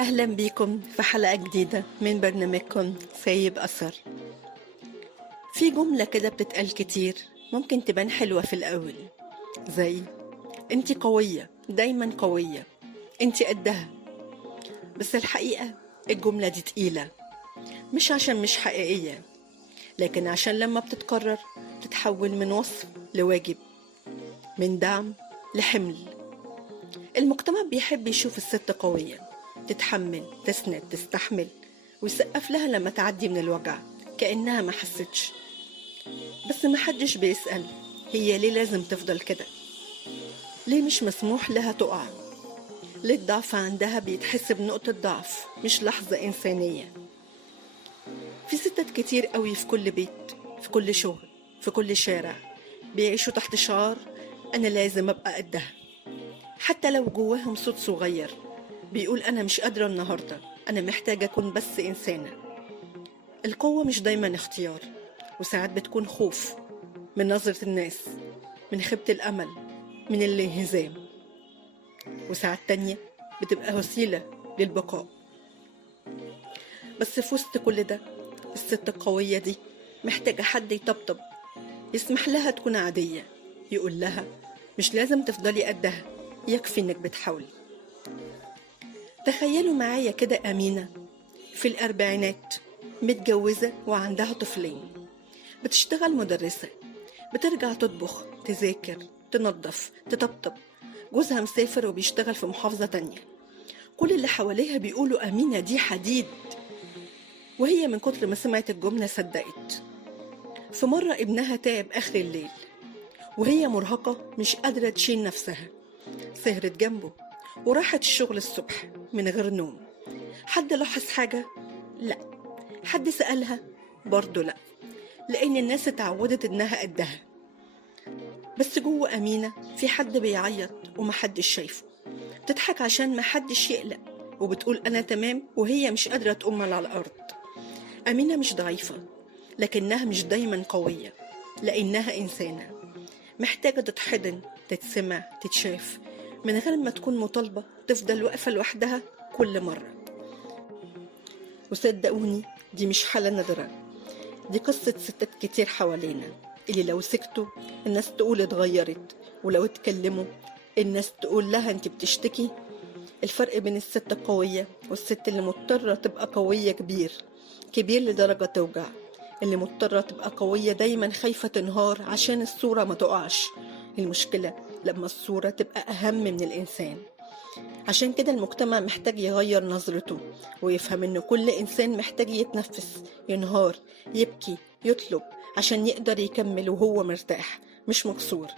أهلا بيكم في حلقة جديدة من برنامجكم سايب أثر. في جملة كده بتتقال كتير، ممكن تبان حلوة في الأول، زي انتي قوية، دايما قوية، انتي قدها. بس الحقيقة الجملة دي تقيلة، مش عشان مش حقيقية، لكن عشان لما بتتكرر تتحول من وصف لواجب، من دعم لحمل. المجتمع بيحب يشوف الست قوية، تتحمل، تسند، تستحمل، ويسقف لها لما تعدي من الوجع كأنها ما حستش. بس محدش بيسأل هي ليه لازم تفضل كده؟ ليه مش مسموح لها تقع؟ ليه الضعف عندها بيتحسب نقطة ضعف مش لحظة إنسانية؟ في ستات كتير قوي في كل بيت، في كل شغل، في كل شارع، بيعيشوا تحت شعار أنا لازم أبقى قدها، حتى لو جواهم صوت صغير بيقول أنا مش قادرة النهاردة، أنا محتاجة أكون بس إنسانة. القوة مش دايما اختيار، وساعات بتكون خوف من نظرة الناس، من خيبة الأمل، من الانهزام، وساعات تانية بتبقى وسيلة للبقاء. بس في وسط كل ده الست القوية دي محتاجة حد يطبطب، يسمح لها تكون عادية، يقول لها مش لازم تفضلي قدها، يكفي انك بتحاولي. تخيلوا معايا كده أمينة في الأربعينات، متجوزة وعندها طفلين، بتشتغل مدرسة، بترجع تطبخ، تذاكر، تنظف، تطبطب. جوزها مسافر وبيشتغل في محافظة تانية. كل اللي حواليها بيقولوا أمينة دي حديد، وهي من كتر ما سمعت الجملة صدقت. في مرة ابنها تعب آخر الليل، وهي مرهقة مش قادرة تشيل نفسها، سهرت جنبه وراحت الشغل الصبح من غير نوم. حد لاحظ حاجة؟ لا. حد سألها؟ برضه لا، لأن الناس اتعودت إنها قدها. بس جوه أمينة في حد بيعيط ومحدش شايفه، بتضحك عشان محدش يقلق، وبتقول أنا تمام وهي مش قادرة تقوم من على الأرض. أمينة مش ضعيفة، لكنها مش دايما قوية، لأنها إنسانة محتاجة تتحضن، تتسمع، تتشاف، من غير ما تكون مطالبة تفضل واقفة لوحدها كل مرة. وصدقوني دي مش حالة نادرة، دي قصة ستات كتير حوالينا، اللي لو سكتوا الناس تقول اتغيرت، ولو اتكلموا الناس تقول لها انت بتشتكي. الفرق بين الست القوية والست اللي مضطرة تبقى قوية كبير، كبير لدرجة توجع. اللي مضطرة تبقى قوية دايما خايفة تنهار عشان الصورة ما تقعش. المشكلة لما الصورة تبقى أهم من الإنسان. عشان كده المجتمع محتاج يغير نظرته، ويفهم إن كل إنسان محتاج يتنفس، ينهار، يبكي، يطلب، عشان يقدر يكمل وهو مرتاح مش مكسور.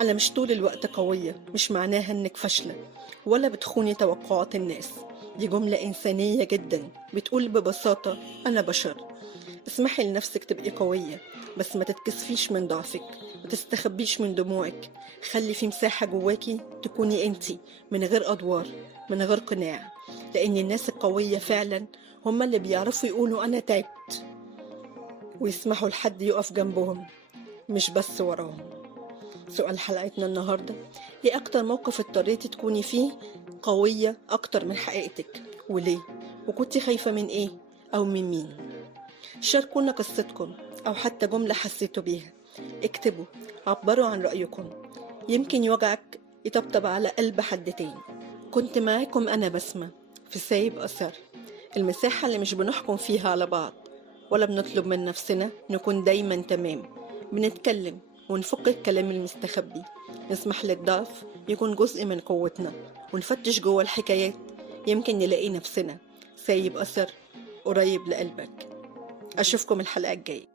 أنا مش طول الوقت قوية مش معناها إنك فاشلة ولا بتخوني توقعات الناس، دي جملة إنسانية جدا بتقول ببساطة أنا بشر. اسمحي لنفسك تبقي قوية، بس ما تتكسفيش من ضعفك، ما تستخبيش من دموعك. خلي في مساحة جواكي تكوني انتي، من غير أدوار، من غير قناع، لأن الناس القوية فعلا هما اللي بيعرفوا يقولوا أنا تعبت، ويسمحوا لحد يقف جنبهم مش بس وراهم. سؤال حلقتنا النهاردة: ايه أكتر موقف اضطريتي تكوني فيه قوية أكتر من حقيقتك، وليه؟ وكنتي خايفة من ايه أو من مين؟ شاركونا قصتكم أو حتى جملة حسيتوا بيها، اكتبوا، عبروا عن رأيكم، يمكن يوجعك يطبطب على قلب حد تاني. كنت معاكم أنا بسمة في سايب أثر، المساحة اللي مش بنحكم فيها على بعض ولا بنطلب من نفسنا نكون دايما تمام. بنتكلم ونفك الكلام المستخبي، نسمح للضعف يكون جزء من قوتنا، ونفتش جوه الحكايات يمكن نلاقي نفسنا. سايب أثر قريب لقلبك. أشوفكم الحلقة الجاية.